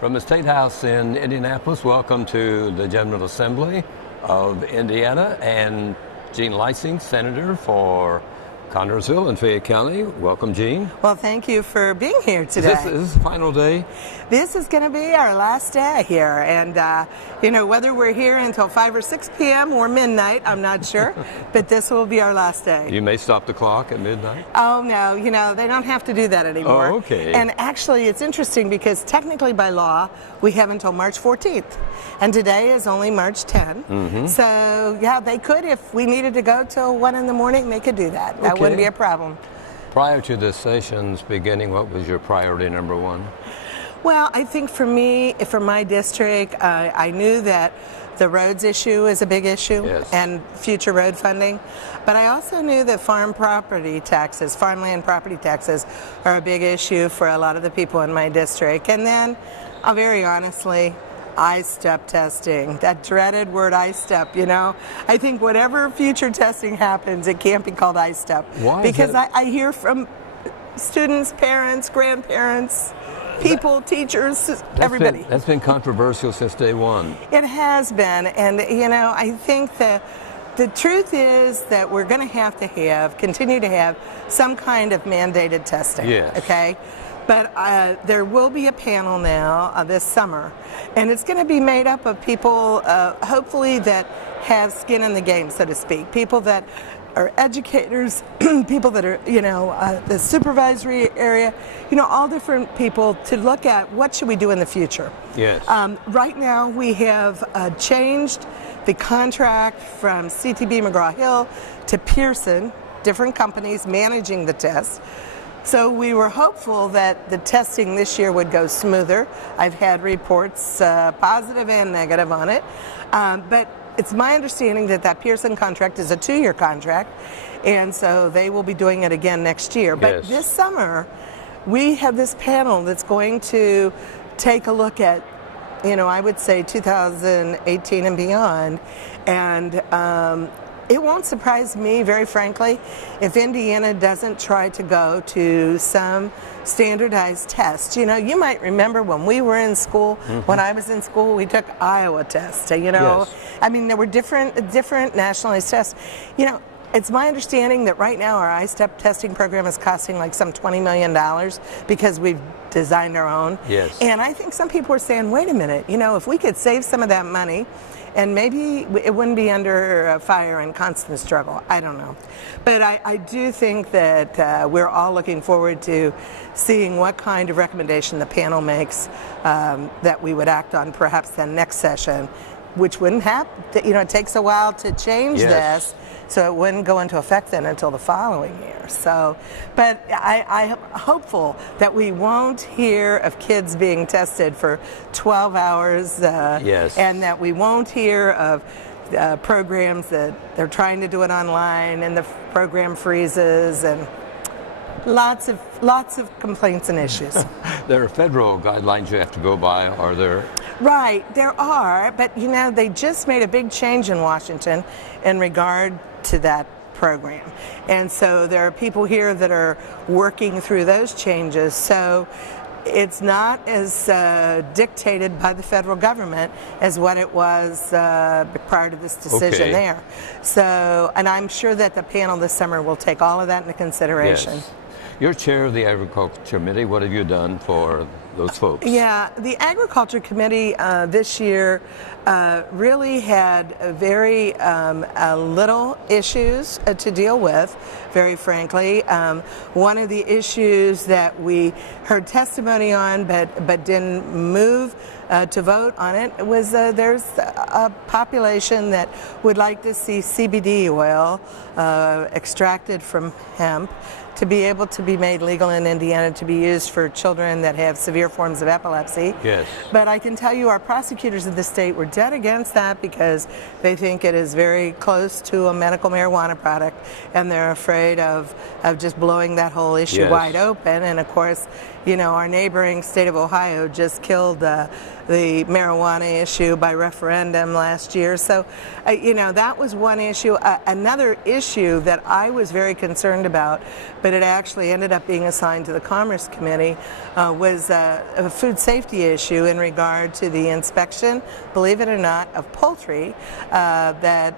From the Statehouse in Indianapolis, welcome to the General Assembly of Indiana, and Gene Lysing, Senator for Connersville and Fayette County. Welcome, Gene. Well, thank you for being here today. Is this the final day? This is going to be our last day here, and whether we're here until 5 or 6 p.m. or midnight, I'm not sure, but this will be our last day. You may stop the clock at midnight? Oh, no, they don't have to do that anymore. Oh, okay. And actually, it's interesting because technically by law, we have until March 14th, and today is only March 10. Mm-hmm. So, yeah, they could, if we needed to go till 1 in the morning, they could do that. That wouldn't be a problem. Prior to the session's beginning, what was your priority number one? Well, I think for me, for my district, I knew that the roads issue is a big issue, yes, and future road funding. But I also knew that farmland property taxes are a big issue for a lot of the people in my district. And then, very honestly, I-step testing, that dreaded word I-step, I think whatever future testing happens, it can't be called I-step. Why? Because I hear from students, parents, grandparents, people, teachers, everybody. That's been controversial since day one. It has been, and I think that the truth is that we're going to continue to have some kind of mandated testing. Yes. Okay? But there will be a panel now this summer, and it's going to be made up of people, hopefully, that have skin in the game, so to speak. People that are educators, people that are, the supervisory area, all different people to look at what should we do in the future. Yes. Right now, we have changed the contract from CTB McGraw-Hill to Pearson, different companies managing the test. So we were hopeful that the testing this year would go smoother. I've had reports, positive and negative, on it. But it's my understanding that Pearson contract is a 2-year contract, and so they will be doing it again next year. But yes, this summer, we have this panel that's going to take a look at, I would say 2018 and beyond, and it won't surprise me, very frankly, if Indiana doesn't try to go to some standardized tests. You might remember when we were in school, mm-hmm, when I was in school, we took Iowa tests, Yes. I mean, there were different nationalized tests. It's my understanding that right now our I-STEP testing program is costing like some $20 million because we've designed our own. Yes. And I think some people are saying, wait a minute, if we could save some of that money, and maybe it wouldn't be under fire and constant struggle. I don't know. But I do think that we're all looking forward to seeing what kind of recommendation the panel makes that we would act on perhaps the next session, which wouldn't happen. It takes a while to change yes, this, so it wouldn't go into effect then until the following year. So, but I'm hopeful that we won't hear of kids being tested for 12 hours, yes, and that we won't hear of programs that they're trying to do it online and the program freezes, and lots of complaints and issues. There are federal guidelines you have to go by, are there? Right, there are, but they just made a big change in Washington in regard to that program. And so there are people here that are working through those changes. So it's not as dictated by the federal government as what it was prior to this decision there. So, and I'm sure that the panel this summer will take all of that into consideration. Yes. You're chair of the Agriculture Committee. What have you done for those folks? Yeah, the Agriculture Committee this year really had very little issues to deal with, very frankly. One of the issues that we heard testimony on but didn't move to vote on it was there's a population that would like to see CBD oil extracted from hemp to be able to be made legal in Indiana to be used for children that have severe forms of epilepsy. Yes. But I can tell you our prosecutors of the state were dead against that because they think it is very close to a medical marijuana product, and they're afraid of just blowing that whole issue yes, wide open. And of course, our neighboring state of Ohio just killed the marijuana issue by referendum last year. So, that was one issue. Another issue that I was very concerned about, but it actually ended up being assigned to the Commerce Committee, was a food safety issue in regard to the inspection, believe it or not, of poultry that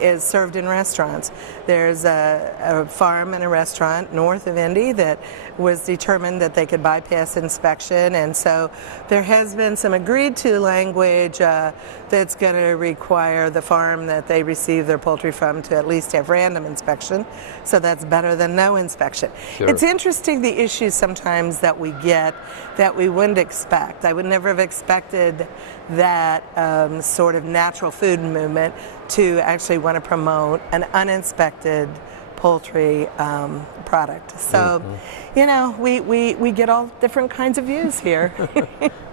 is served in restaurants. There's a farm and a restaurant north of Indy that was determined that they could bypass inspection, and so there has been some agreed to language that's going to require the farm that they receive their poultry from to at least have random inspection, so that's better than no inspection. Sure. It's interesting the issues sometimes that we get that we wouldn't expect. I would never have expected that sort of natural food movement to actually want to promote an uninspected poultry product. So, we get all different kinds of views here.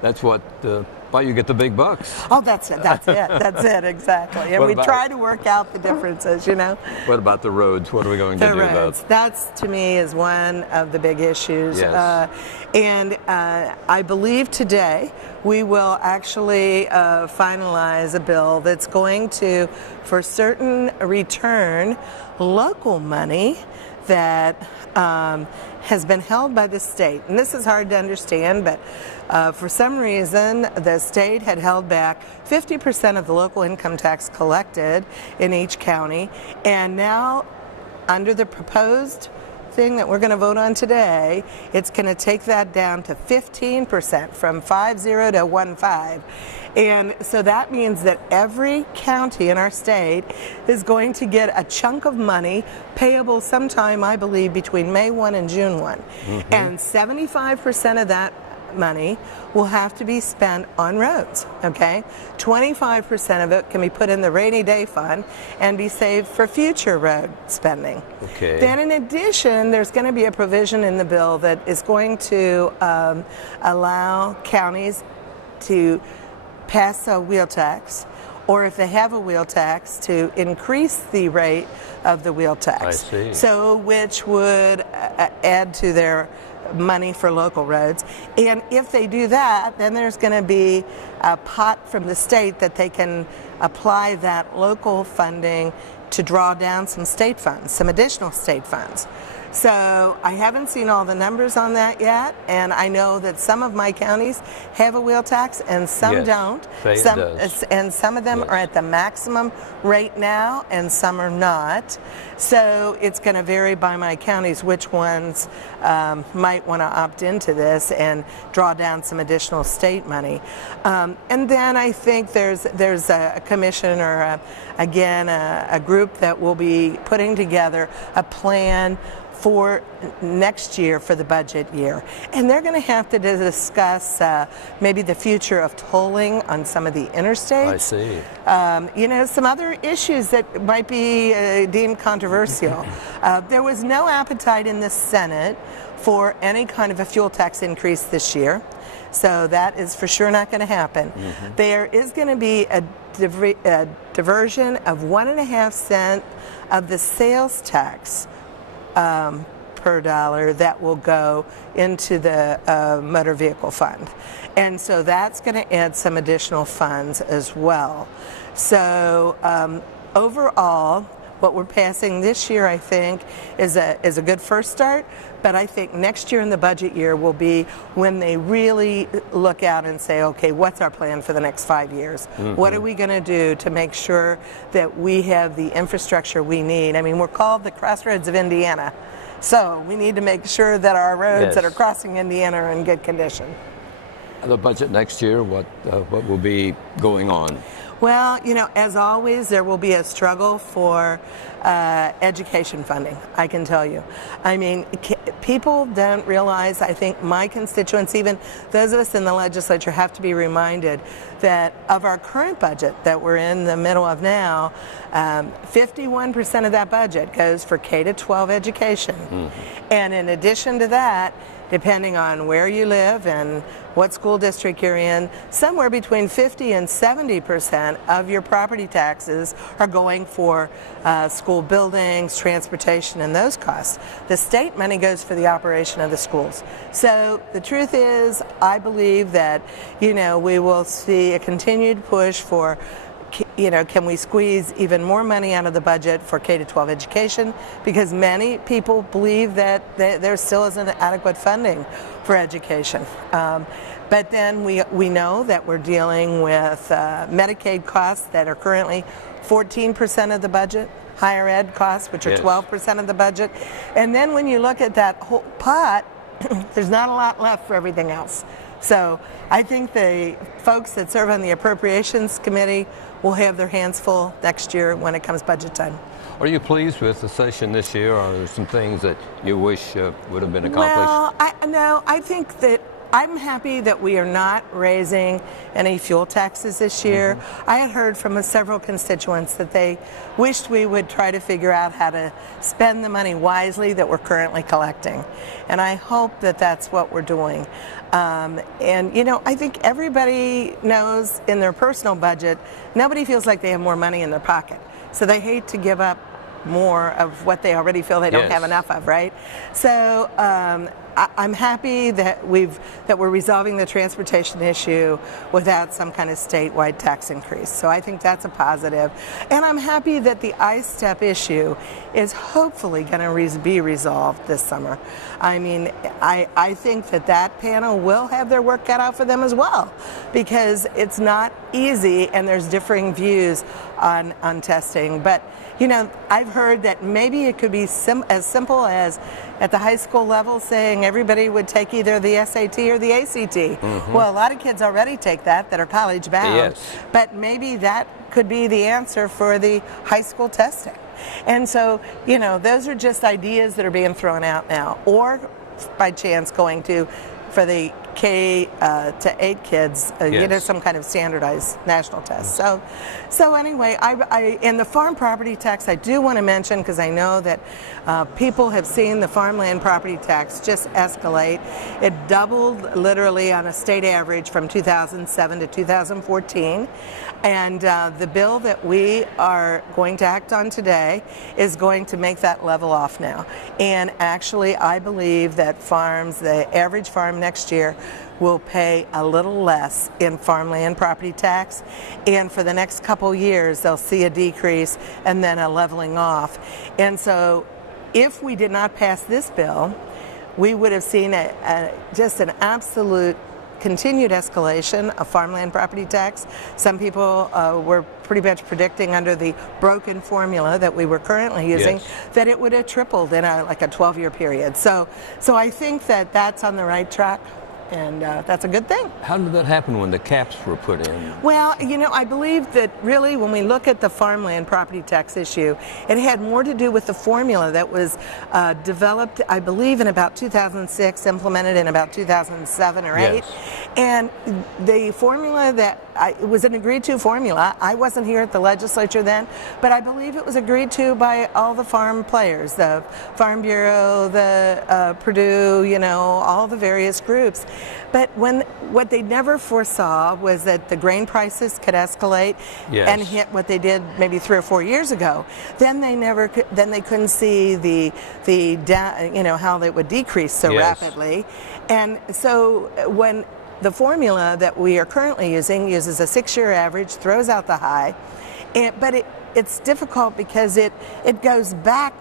That's why you get the big bucks. Oh, that's it, exactly. And we try to work out the differences, What about the roads? What are we going to do roads, about? That's, to me, is one of the big issues. Yes. And I believe today we will actually finalize a bill that's going to, for certain, return local money that has been held by the state. And this is hard to understand, but for some reason the state had held back 50% of the local income tax collected in each county, and now under the proposed thing that we're going to vote on today, it's going to take that down to 15%, from 50 to 15. And so that means that every county in our state is going to get a chunk of money payable sometime, I believe, between May 1 and June 1. Mm-hmm. And 75% of that money will have to be spent on roads, okay? 25% of it can be put in the rainy day fund and be saved for future road spending. Okay. Then in addition, there's going to be a provision in the bill that is going to allow counties to pass a wheel tax, or if they have a wheel tax, to increase the rate of the wheel tax. I see. So, which would add to their money for local roads. And if they do that, then there's going to be a pot from the state that they can apply that local funding to draw down some state funds, some additional state funds. So I haven't seen all the numbers on that yet, and I know that some of my counties have a wheel tax and some don't. And some of them are at the maximum rate now, and some are not. So it's going to vary by my counties which ones might want to opt into this and draw down some additional state money. And then I think there's a commission or a group that will be putting together a plan for next year, for the budget year. And they're going to have to discuss maybe the future of tolling on some of the interstates. I see. Some other issues that might be deemed controversial. There was no appetite in the Senate for any kind of a fuel tax increase this year. So that is for sure not going to happen. Mm-hmm. There is going to be a diversion of 1.5 cents of the sales tax per dollar that will go into the motor vehicle fund. And so that's going to add some additional funds as well. So overall, what we're passing this year, I think, is a good first start, but I think next year in the budget year will be when they really look out and say, okay, what's our plan for the next 5 years? Mm-hmm. What are we going to do to make sure that we have the infrastructure we need? I mean, we're called the Crossroads of Indiana, so we need to make sure that our roads that are crossing Indiana are in good condition. The budget next year, what will be going on? Well, as always, there will be a struggle for education funding, I can tell you. I mean, people don't realize, I think my constituents, even those of us in the legislature, have to be reminded that of our current budget that we're in the middle of now, 51% of that budget goes for K-12 education. Mm-hmm. And in addition to that, depending on where you live and what school district you're in, somewhere between 50 and 70% of your property taxes are going for school buildings, transportation, and those costs. The state money goes for the operation of the schools. So the truth is, I believe that, we will see a continued push for, can we squeeze even more money out of the budget for K-12 education? Because many people believe that there still isn't adequate funding for education. But then we know that we're dealing with Medicaid costs that are currently 14% of the budget, higher ed costs, which are 12% of the budget. And then when you look at that whole pot, there's not a lot left for everything else. So I think the folks that serve on the Appropriations Committee will have their hands full next year when it comes budget time. Are you pleased with the session this year, or are there some things that you wish would have been accomplished? Well, I think that I'm happy that we are not raising any fuel taxes this year. I had heard from several constituents that they wished we would try to figure out how to spend the money wisely that we're currently collecting. And I hope that that's what we're doing. I think everybody knows in their personal budget, nobody feels like they have more money in their pocket. So they hate to give up more of what they already feel they don't have enough of, right? So I'm happy that we're resolving the transportation issue without some kind of statewide tax increase. So I think that's a positive. And I'm happy that the I-STEP issue is hopefully going to be resolved this summer. I mean, I think that panel will have their work cut out for them as well, because it's not easy and there's differing views on testing. But I've heard that maybe it could be as simple as at the high school level saying everybody would take either the SAT or the ACT. Well, a lot of kids already take that are college bound, but maybe that could be the answer for the high school testing. And so, those are just ideas that are being thrown out now, or by chance going for the K to 8 kids, some kind of standardized national test. So anyway, in the farm property tax, I do want to mention, because I know that people have seen the farmland property tax just escalate. It doubled literally on a state average from 2007 to 2014. And the bill that we are going to act on today is going to make that level off now. And actually, I believe that the average farm next year will pay a little less in farmland property tax, and for the next couple years they'll see a decrease and then a leveling off. And so if we did not pass this bill, we would have seen just an absolute continued escalation of farmland property tax. Some people were pretty much predicting, under the broken formula that we were currently using, that it would have tripled in a 12-year period. So I think that that's on the right track. And that's a good thing. How did that happen when the caps were put in? Well, I believe that really when we look at the farmland property tax issue, it had more to do with the formula that was developed, I believe, in about 2006, implemented in about 2007 or 8. And the formula it was an agreed to formula. I wasn't here at the legislature then, but I believe it was agreed to by all the farm players, the Farm Bureau, the Purdue, all the various groups. But what they never foresaw was that the grain prices could escalate and hit what they did maybe 3 or 4 years ago. Then they couldn't see how they would decrease so rapidly. And so when the formula that we are currently using uses a 6-year average, throws out the high, but it's difficult because it goes back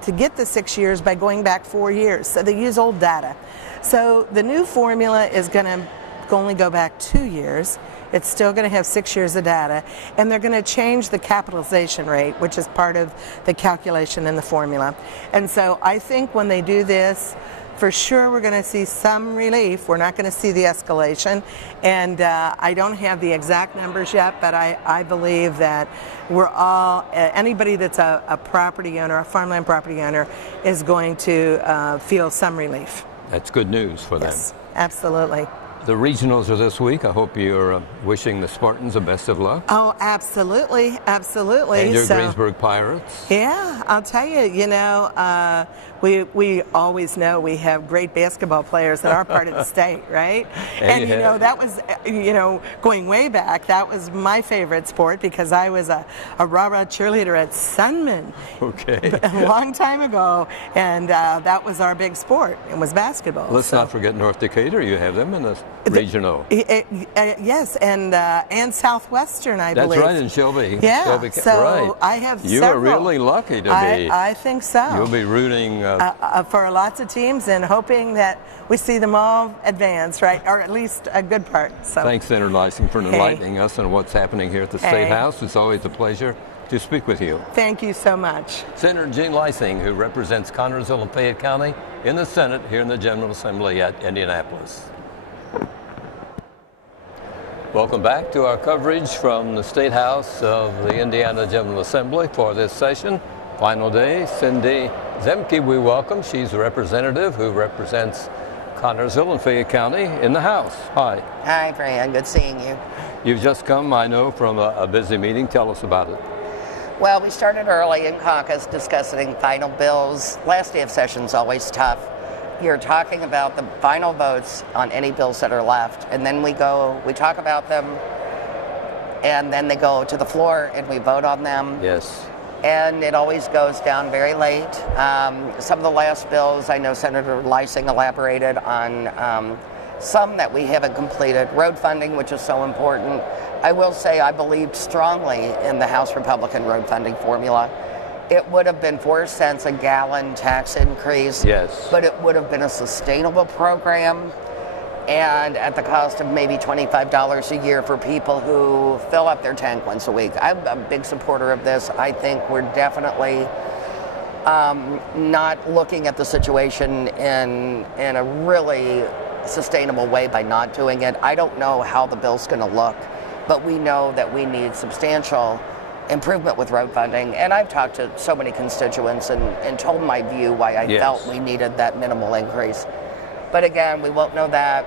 to get the 6 years by going back 4 years. So they use old data. So the new formula is going to only go back 2 years. It's still going to have 6 years of data, and they're going to change the capitalization rate, which is part of the calculation in the formula. And so I think when they do this, for sure we're going to see some relief. We're not going to see the escalation, and I don't have the exact numbers yet, but I believe that anybody that's a property owner, a farmland property owner, is going to feel some relief. That's good news for them. Yes, absolutely. The regionals are this week. I hope you're wishing the Spartans the best of luck. Oh, absolutely, absolutely. And your Greensburg Pirates. Yeah, I'll tell you, we always know we have great basketball players that are part of the state, right? And that was, going way back, that was my favorite sport because I was a rah-rah cheerleader at Sunman a long time ago, and that was our big sport. It was basketball. Let's not forget North Decatur. You have them in the regional. Yes, and Southwestern, I believe. That's right, in Shelby. Yeah, Shelby, so right. I have You several. are really lucky to be. I think so. You'll be rooting for lots of teams and hoping that we see them all advance, right, or at least a good part. So. Thanks, Senator Lysing, for enlightening us on what's happening here at the Statehouse. It's always a pleasure to speak with you. Thank you so much. Senator Jean Lysing, who represents Connersville and Fayette County in the Senate here in the General Assembly at Indianapolis. Welcome back to our coverage from the State House of the Indiana General Assembly for this session. Final day, Cindy Zemke, we welcome. She's a representative who represents Connersville and Fayette County in the House. Hi. Hi, Brian. Good seeing you. You've just come, I know, from a busy meeting. Tell us about it. Well, we started early in caucus discussing final bills. Last day of session is always tough. You're talking about the final votes on any bills that are left, and then we talk about them, and then they go to the floor and we vote on them. Yes. And it always goes down very late. Some of the last bills, I know Senator Lysing elaborated on some that we haven't completed. Road funding, which is so important. I will say I believed strongly in the House Republican road funding formula. It would have been 4 cents a gallon tax increase, yes, but it would have been a sustainable program and at the cost of maybe $25 a year for people who fill up their tank once a week. I'm a big supporter of this. I think we're definitely not looking at the situation in a really sustainable way by not doing it. I don't know how the bill's going to look, but we know that we need substantial improvement with road funding, and I've talked to so many constituents and told my view why I felt we needed that minimal increase. But again, we won't know that.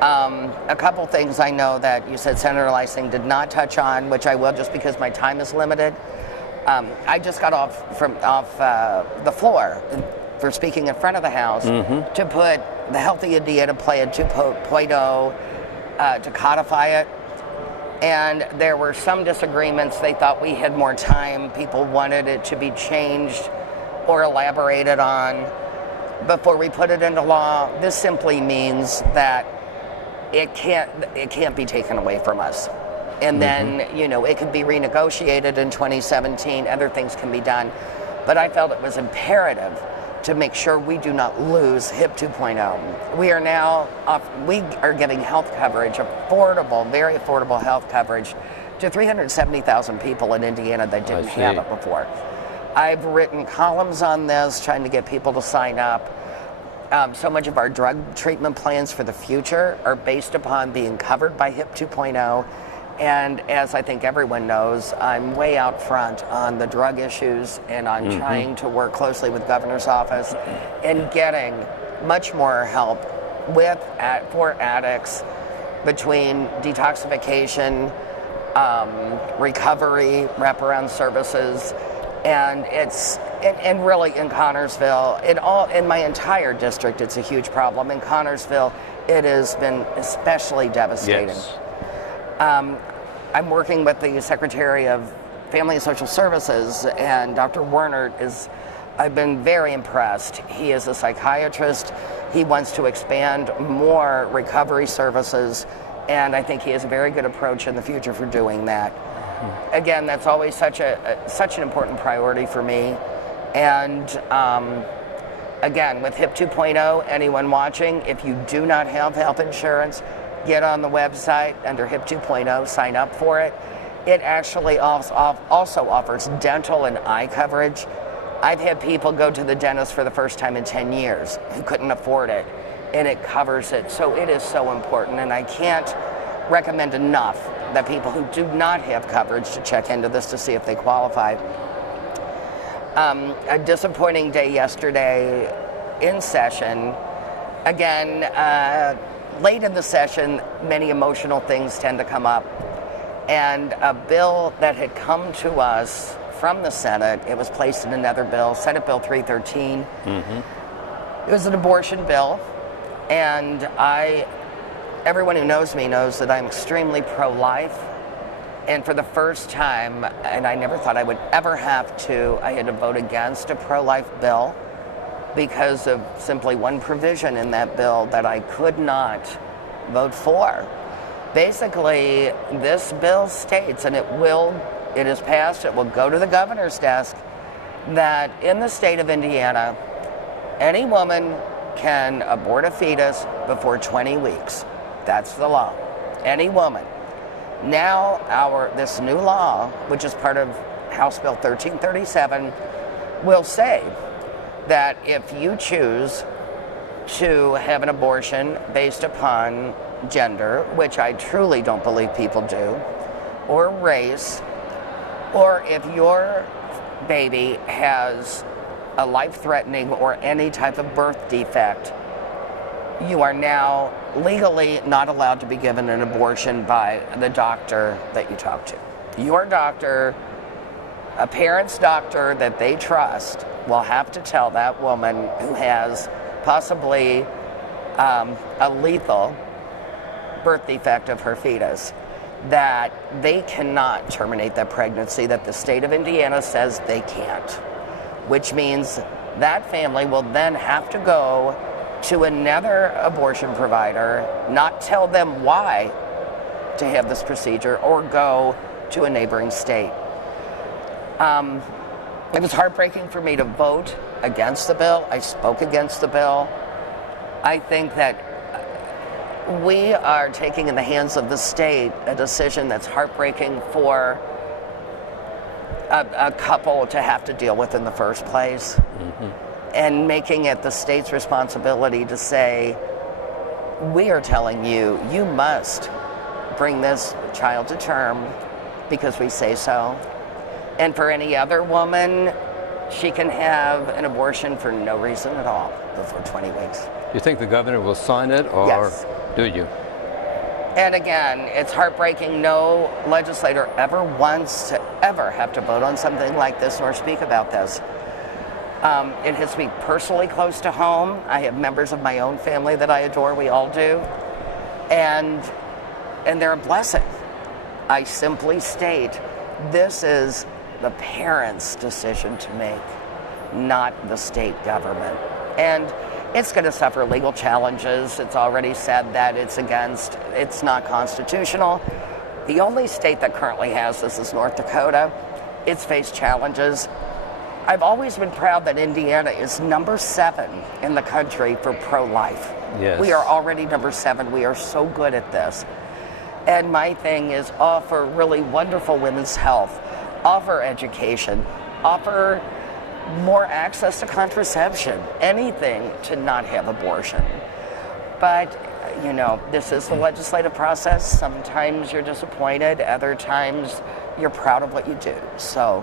A couple things I know that you said Senator Lysing did not touch on, which I will just because my time is limited. I just got off the floor for speaking in front of the House to put the Healthy Indiana Plan 2.0 to codify it. And there were some disagreements. They thought we had more time. People wanted it to be changed or elaborated on before we put it into law. This simply means that it can't be taken away from us. And then, it could be renegotiated in 2017. Other things can be done. But I felt it was imperative to make sure we do not lose HIP 2.0. We are giving health coverage, affordable, very affordable health coverage to 370,000 people in Indiana that didn't have it before. I've written columns on this, trying to get people to sign up. So much of our drug treatment plans for the future are based upon being covered by HIP 2.0. And as I think everyone knows, I'm way out front on the drug issues and on trying to work closely with governor's office and getting much more help for addicts between detoxification, recovery, wraparound services, and really in Connersville, in my entire district, it's a huge problem. In Connersville, it has been especially devastating. Yes. I'm working with the Secretary of Family and Social Services, and Dr. Werner I've been very impressed. He is a psychiatrist. He wants to expand more recovery services, and I think he has a very good approach in the future for doing that. Again, that's always such an important priority for me. And again, with HIP 2.0, anyone watching, if you do not have health insurance, get on the website under HIP 2.0, sign up for it. It actually also offers dental and eye coverage. I've had people go to the dentist for the first time in 10 years who couldn't afford it, and it covers it. So it is so important, and I can't recommend enough that people who do not have coverage to check into this to see if they qualify. A disappointing day yesterday in session. Again, late in the session, many emotional things tend to come up. And a bill that had come to us from the Senate, it was placed in another bill, Senate Bill 313. It was an abortion bill. And everyone who knows me knows that I'm extremely pro-life. And for the first time, and I never thought I would ever have to, I had to vote against a pro-life bill because of simply one provision in that bill that I could not vote for. Basically, this bill states, and it is passed, it will go to the governor's desk, that in the state of Indiana, any woman can abort a fetus before 20 weeks. That's the law. Any woman. Now, this new law, which is part of House Bill 1337, will say that if you choose to have an abortion based upon gender, which I truly don't believe people do, or race, or if your baby has a life-threatening or any type of birth defect, you are now legally not allowed to be given an abortion by the doctor that you talk to. Your doctor, a parent's doctor that they trust, will have to tell that woman who has possibly a lethal birth defect of her fetus that they cannot terminate that pregnancy, that the state of Indiana says they can't, which means that family will then have to go to another abortion provider, not tell them why to have this procedure, or go to a neighboring state. It was heartbreaking for me to vote against the bill. I spoke against the bill. I think that we are taking in the hands of the state a decision that's heartbreaking for a couple to have to deal with in the first place, and making it the state's responsibility to say, we are telling you, you must bring this child to term because we say so. And for any other woman, she can have an abortion for no reason at all before 20 weeks. You think the governor will sign it, or Yes. do you? And again, it's heartbreaking. No legislator ever wants to ever have to vote on something like this or speak about this. It hits me personally close to home. I have members of my own family that I adore. We all do. And they're a blessing. I simply state, this is the parents' decision to make, not the state government. And it's going to suffer legal challenges. It's already said that it's not constitutional. The only state that currently has this is North Dakota. It's faced challenges. I've always been proud that Indiana is number 7 in the country for pro-life. Yes. We are already number 7. We are so good at this. And my thing is offer really wonderful women's health, offer education, offer more access to contraception, anything to not have abortion. But, this is the legislative process. Sometimes you're disappointed, other times you're proud of what you do. So,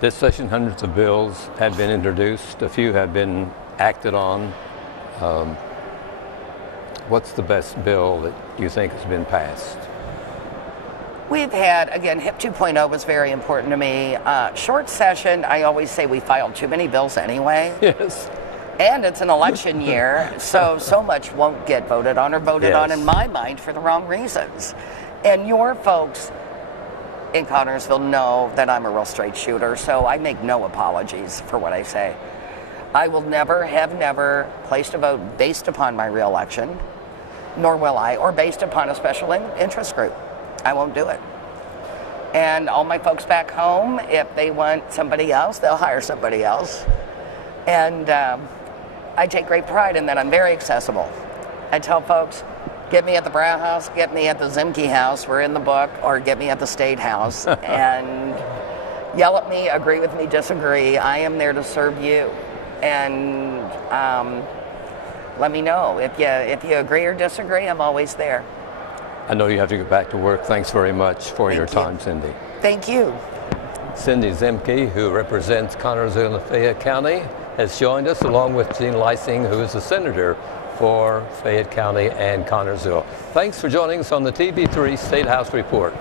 this session, hundreds of bills have been introduced. A few have been acted on. What's the best bill that you think has been passed? We've had, again, HIP 2.0 was very important to me. Short session, I always say we filed too many bills anyway. Yes. And it's an election year, so much won't get voted on or voted on, in my mind, for the wrong reasons. And your folks in Connorsville know that I'm a real straight shooter, so I make no apologies for what I say. I will never placed a vote based upon my reelection, nor will I, or based upon a special interest group. I won't do it. And all my folks back home, if they want somebody else, they'll hire somebody else. And I take great pride in that. I'm very accessible. I tell folks, get me at the Brown House, get me at the Zimke House, we're in the book, or get me at the Statehouse. And yell at me, agree with me, disagree. I am there to serve you. And let me know. If you agree or disagree, I'm always there. I know you have to get back to work. Thanks very much for your time, Cindy. Thank you. Cindy Zimke, who represents Connorsville and Fayette County, has joined us, along with Jean Lysing, who is the senator for Fayette County and Connersville. Thanks for joining us on the TV3 State House Report.